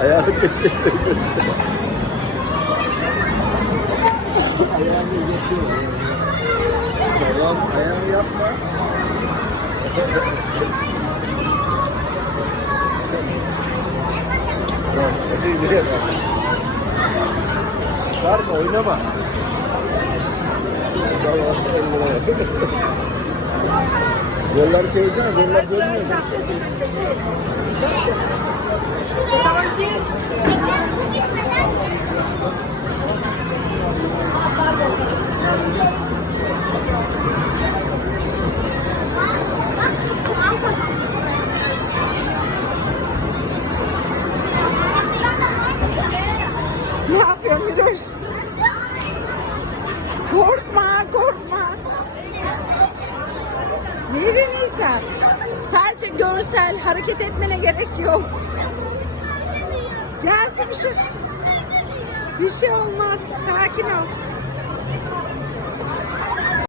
Ayağını geçirdi. Ayağını geçiyor. Tamam ayağını yapma. Gidelim. Çıkarma oynama. Yolları çevirsene, yollar görmüyor musun? Miroş? Korkma, korkma. Neri Nisan? Sadece görsel, hareket etmene gerek yok. Gelsin bir şey. Bir şey olmaz. Sakin ol.